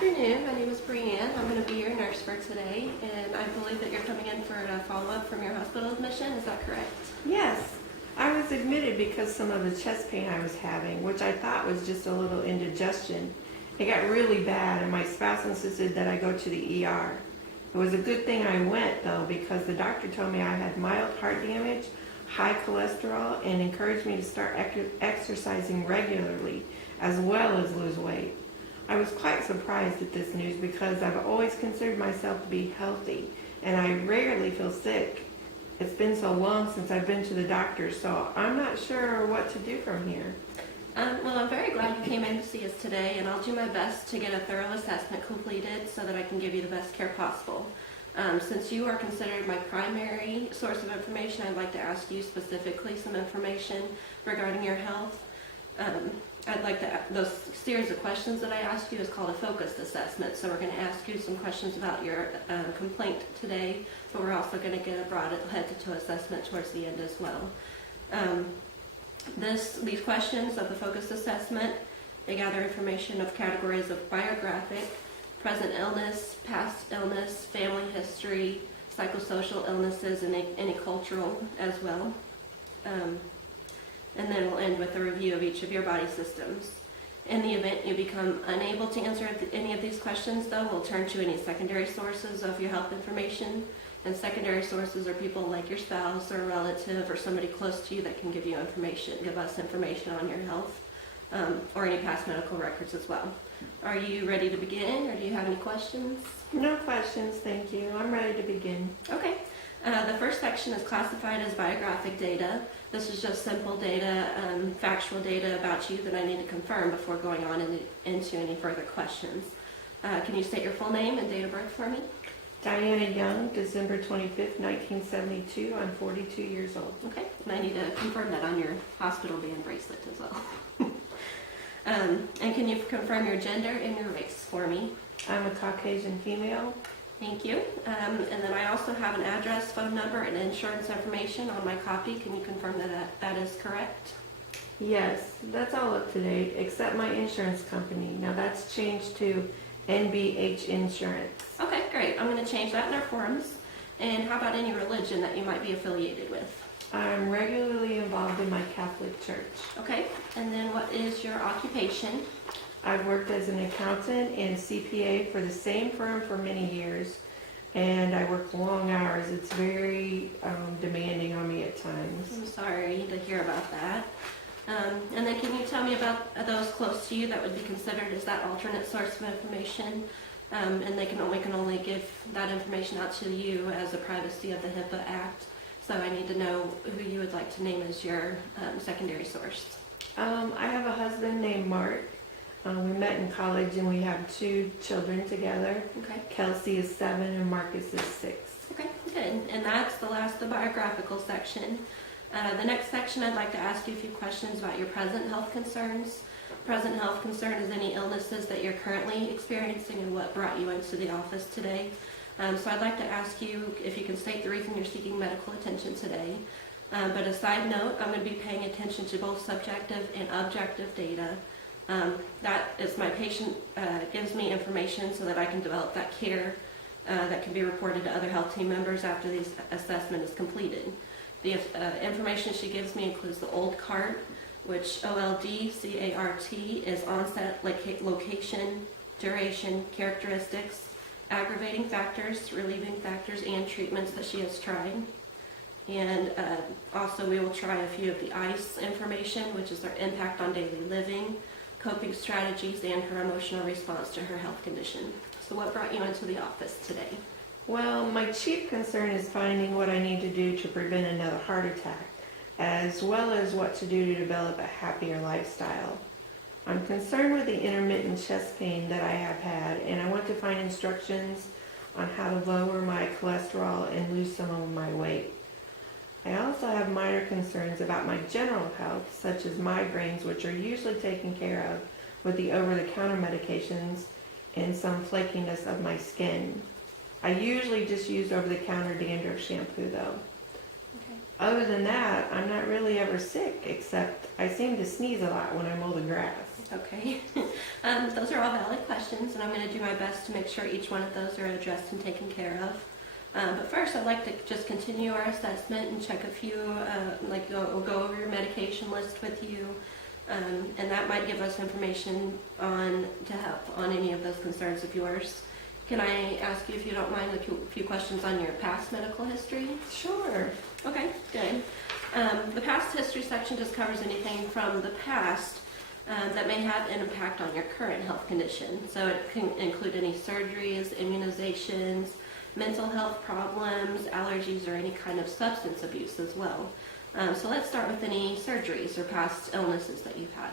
afternoon. My name is Brianne. I'm going to be your nurse for today, and I believe that you're coming in for a follow-up from your hospital admission. Is that correct? Yes, I was admitted because some of the chest pain I was having, which I thought was just a little indigestion. It got really bad, and my spouse insisted that I go to the ER. It was a good thing I went, though, because the doctor told me I had mild heart damage, high cholesterol, and encouraged me to start exercising regularly, as well as lose weight. I was quite surprised at this news because I've always considered myself to be healthy, and I rarely feel sick. It's been so long since I've been to the doctor, so I'm not sure what to do from here. Well, I'm very glad you came in to see us today, and I'll do my best to get a thorough assessment completed so that I can give you the best care possible. Since you are considered my primary source of information, I'd like to ask you specifically some information regarding your health. I'd like to, those series of questions that I asked you is called a focused assessment. So we're going to ask you some questions about your complaint today, but we're also going to get a broad head-to-toe assessment towards the end as well. These questions of the focused assessment, they gather information of categories of biographic, present illness, past illness, family history, psychosocial illnesses, and any cultural as well. And then we'll end with a review of each of your body systems. In the event you become unable to answer any of these questions, though, we'll turn to any secondary sources of your health information. And secondary sources are people like your spouse or a relative or somebody close to you that can give us information on your health, or any past medical records as well. Are you ready to begin, or do you have any questions? No questions, thank you. I'm ready to begin. Okay. The first section is classified as biographic data. This is just simple data, factual data about you that I need to confirm before going on into any further questions. Can you state your full name and date of birth for me? Diana Young, December 25th, 1972. I'm 42 years old. Okay, and I need to confirm that on your hospital band bracelet as well. And can you confirm your gender and your race for me? I'm a Caucasian female. Thank you. And then I also have an address, phone number, and insurance information on my copy. Can you confirm that is correct? Yes, that's all up to date, except my insurance company. Now that's changed to NBH Insurance. Okay, great. I'm going to change that in our forms. And how about any religion that you might be affiliated with? I'm regularly involved in my Catholic church. Okay, and then what is your occupation? I've worked as an accountant and CPA for the same firm for many years, and I work long hours. It's very demanding on me at times. I'm sorry to hear about that. And then can you tell me about those close to you that would be considered as that alternate source of information? And we can only give that information out to you as the privacy of the HIPAA Act. So I need to know who you would like to name as your secondary source. I have a husband named Mark. We met in college and we have 2 children together. Okay. Kelsey is 7 and Marcus is 6. Okay, good. And that's the last of the biographical section. The next section, I'd like to ask you a few questions about your present health concerns. Present health concern is any illnesses that you're currently experiencing and what brought you into the office today. So I'd like to ask you if you can state the reason you're seeking medical attention today. But a side note, I'm going to be paying attention to both subjective and objective data. That is my patient gives me information so that I can develop that care that can be reported to other health team members after the assessment is completed. The information she gives me includes the OLD CART, which OLD-CART is onset, location, duration, characteristics, aggravating factors, relieving factors, and treatments that she has tried. And also we will try a few of the ICE information, which is their impact on daily living, coping strategies, and her emotional response to her health condition. So what brought you into the office today? Well, my chief concern is finding what I need to do to prevent another heart attack, as well as what to do to develop a happier lifestyle. I'm concerned with the intermittent chest pain that I have had, and I want to find instructions on how to lower my cholesterol and lose some of my weight. I also have minor concerns about my general health, such as migraines, which are usually taken care of with the over-the-counter medications and some flakiness of my skin. I usually just use over-the-counter dandruff shampoo, though. Okay. Other than that, I'm not really ever sick, except I seem to sneeze a lot when I mow the grass. Okay. Those are all valid questions, and I'm going to do my best to make sure each one of those are addressed and taken care of. But first, I'd like to just continue our assessment and check a few, we'll go over your medication list with you, and that might give us information to help on any of those concerns of yours. Can I ask you, if you don't mind, a few questions on your past medical history? Sure. Okay, good. The past history section just covers anything from the past that may have an impact on your current health condition. So it can include any surgeries, immunizations, mental health problems, allergies, or any kind of substance abuse as well. So let's start with any surgeries or past illnesses that you've had.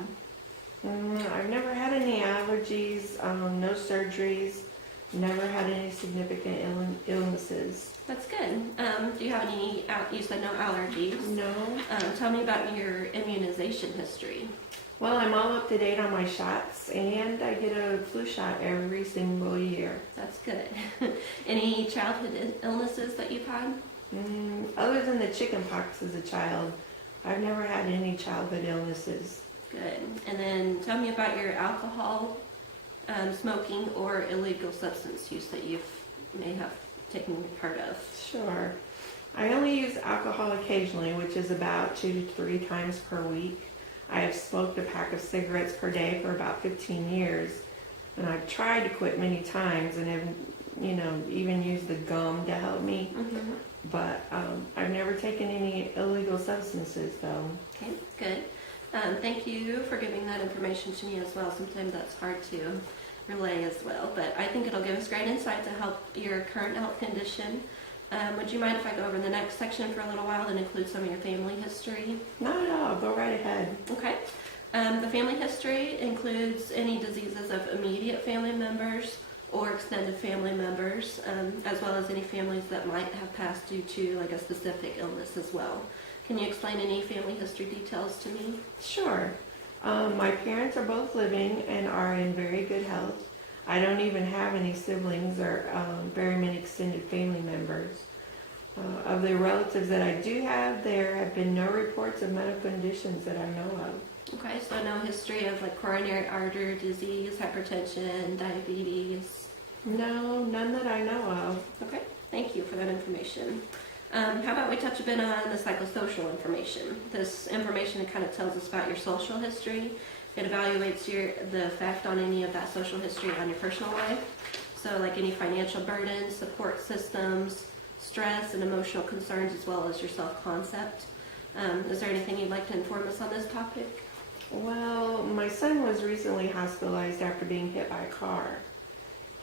I've never had any allergies, no surgeries, never had any significant illnesses. That's good. Do you have any, you said no allergies. No. Tell me about your immunization history. Well, I'm all up to date on my shots, and I get a flu shot every single year. That's good. Any childhood illnesses that you've had? Other than the chicken pox as a child, I've never had any childhood illnesses. Good. And then tell me about your alcohol, smoking, or illegal substance use that you may have taken part of. Sure. I only use alcohol occasionally, which is about 2 to 3 times per week. I have smoked a pack of cigarettes per day for about 15 years, and I've tried to quit many times and have, even used the gum to help me. Mm-hmm. But I've never taken any illegal substances, though. Okay, good. Thank you for giving that information to me as well. Sometimes that's hard to relay as well, but I think it'll give us great insight to help your current health condition. Would you mind if I go over the next section for a little while and include some of your family history? Not at all. Go right ahead. Okay. The family history includes any diseases of immediate family members or extended family members, as well as any families that might have passed due to like a specific illness as well. Can you explain any family history details to me? Sure. My parents are both living and are in very good health. I don't even have any siblings or very many extended family members. Of the relatives that I do have, there have been no reports of medical conditions that I know of. Okay, so no history of like coronary artery disease, hypertension, diabetes? No, none that I know of. Okay, thank you for that information. How about we touch a bit on the psychosocial information? This information kind of tells us about your social history. It evaluates the effect on any of that social history on your personal life. So like any financial burdens, support systems, stress and emotional concerns, as well as your self-concept. Is there anything you'd like to inform us on this topic? Well, my son was recently hospitalized after being hit by a car.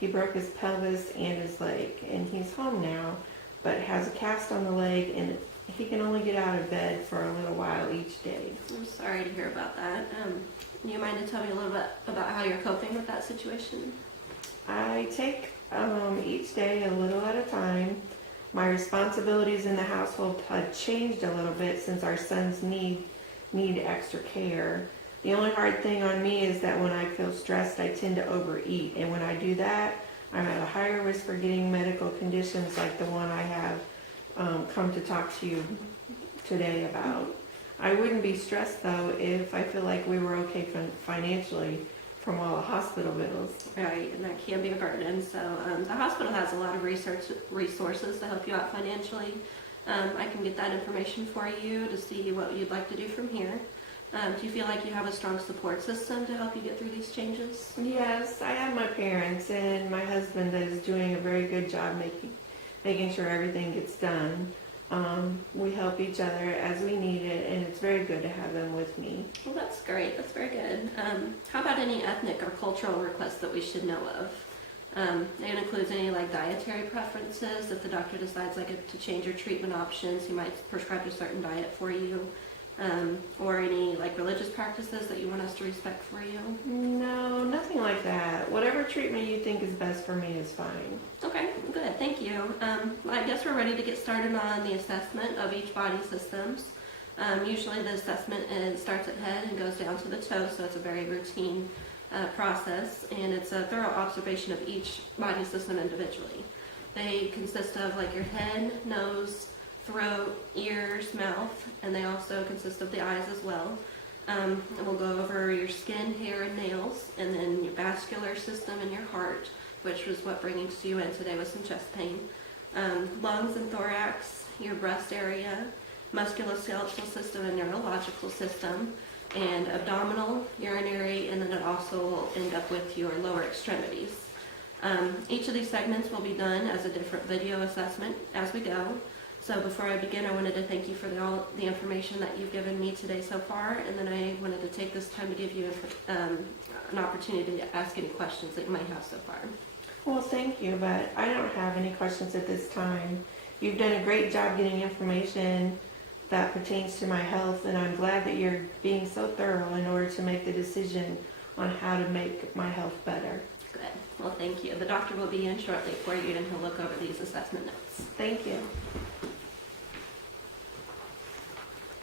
He broke his pelvis and his leg, and he's home now, but has a cast on the leg, and he can only get out of bed for a little while each day. I'm sorry to hear about that. Do you mind to tell me a little bit about how you're coping with that situation? I take each day a little at a time. My responsibilities in the household have changed a little bit since our sons need extra care. The only hard thing on me is that when I feel stressed, I tend to overeat, and when I do that, I'm at a higher risk for getting medical conditions like the one I have come to talk to you today about. I wouldn't be stressed, though, if I feel like we were okay financially from all the hospital bills. Right, and that can be a burden. So the hospital has a lot of resources to help you out financially. I can get that information for you to see what you'd like to do from here. Do you feel like you have a strong support system to help you get through these changes? Yes, I have my parents, and my husband that is doing a very good job making sure everything gets done. We help each other as we need it, and it's very good to have them with me. Well, that's great. That's very good. How about any ethnic or cultural requests that we should know of? It includes any like dietary preferences. If the doctor decides to change your treatment options, he might prescribe a certain diet for you. Or any like religious practices that you want us to respect for you? No, nothing like that. Whatever treatment you think is best for me is fine. Okay, good. Thank you. I guess we're ready to get started on the assessment of each body systems. Usually the assessment starts at head and goes down to the toe, so it's a very routine process, and it's a thorough observation of each body system individually. They consist of like your head, nose, throat, ears, mouth, and they also consist of the eyes as well. And we'll go over your skin, hair, and nails, and then your vascular system and your heart, which was what brings you in today with some chest pain. Lungs and thorax, your breast area, musculoskeletal system and neurological system, and abdominal, urinary, and then it also will end up with your lower extremities. Each of these segments will be done as a different video assessment as we go. So before I begin, I wanted to thank you for all the information that you've given me today so far, and then I wanted to take this time to give you an opportunity to ask any questions that you might have so far. Well, thank you, but I don't have any questions at this time. You've done a great job getting information that pertains to my health, and I'm glad that you're being so thorough in order to make the decision on how to make my health better. Good. Well, thank you. The doctor will be in shortly for you, and he'll look over these assessment notes. Thank you.